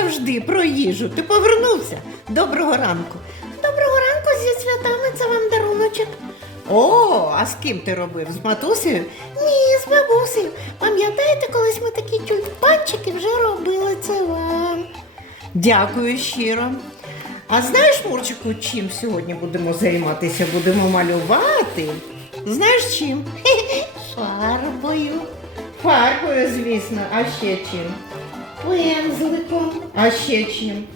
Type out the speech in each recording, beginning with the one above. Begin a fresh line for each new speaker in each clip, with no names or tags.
завжди про їжу. Ти повернувся. Доброго ранку.
Доброго ранку зі святами, це вам даруночок.
О, а з ким ти робив? З матусею?
Ні, з бабусею. Пам'ятаєте, колись ми такі тюльпанчики вже робили це вам.
Дякую щиро. А знаєш, Мурчику, чим сьогодні будемо займатися? Будемо малювати? Знаєш чим?
Фарбою,
Фарбою, звісно, а ще чим?
Пензликом.
А ще чим?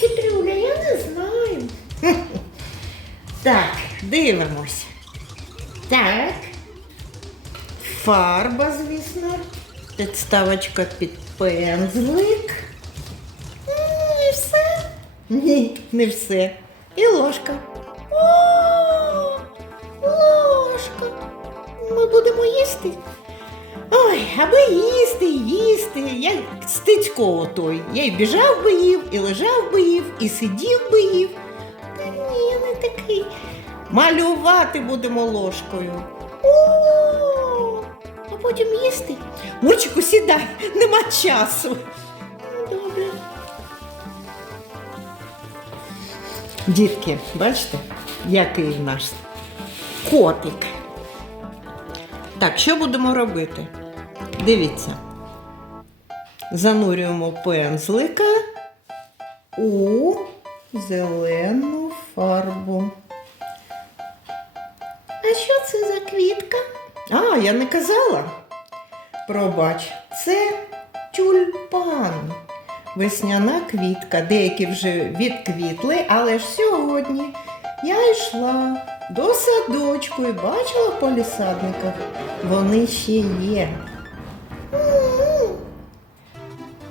Хитрюля, я не знаю.
Так, дивимось. Так. Фарба, звісно. Підставочка під пензлик.
І все.
Ні, не все. І ложка.
О, ложка. Ми будемо їсти.
Ой, аби їсти, їсти. Я стицько той. Я й біжав би їв, і лежав би їв, і сидів би їв.
Та ні, не такий.
Малювати будемо ложкою.
О, а потім їсти.
Мурчику, сідай, нема часу.
Добре.
Дітки, бачите, який в наш котик. Так, що будемо робити? Дивіться. Занурюємо пензлика у зелену фарбу.
А що це за квітка?
А, я не казала. Пробач, це тюльпан. Весняна квітка. Деякі вже відквітли, але ж сьогодні я йшла до садочку і бачила по лісадниках. Вони ще є.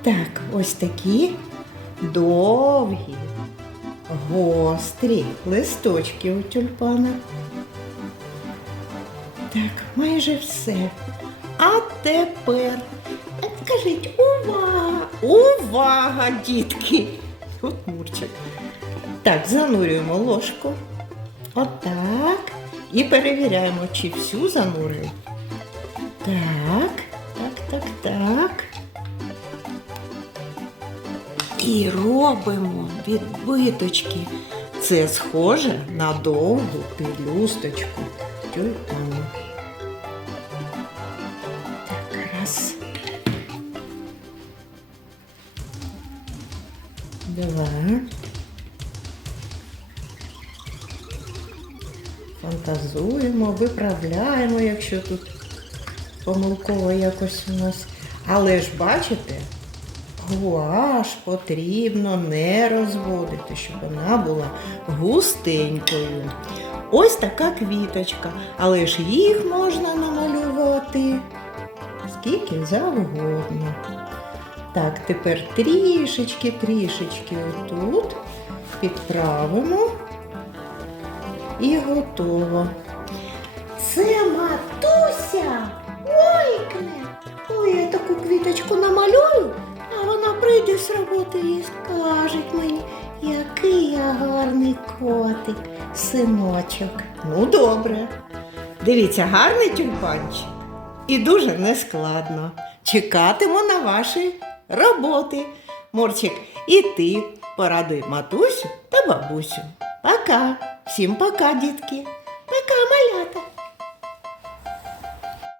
Так, ось такі довгі, гострі листочки у тюльпана. Так, майже все. А тепер
Скажіть, увага!
увага, дітки! От мурчик. Так, занурюємо ложку. Отак. І перевіряємо, чи всю занурюємо. Так, так, так, так. І робимо відбиточки. Це схоже на довгу пелюсточку тюльпану. Так, раз. Два. Фантазуємо, виправляємо, якщо тут помилково якось у нас. Але ж бачите, гуаш потрібно не розводити, щоб вона була густенькою. Ось така квіточка, але ж їх можна намалювати скільки завгодно. Так, тепер трішечки, трішечки отут підправимо і готово.
Це матуся ойкне. Ой, я таку квіточку з роботи і скаже мені, який я гарний котик, синочок.
Ну, добре. Дивіться, гарний тюльпанчик. І дуже нескладно. Чекатиму на ваші роботи. Морчик, і ти порадуй матусю та бабусю. Пока. Всім пока, дітки.
Пока, малята.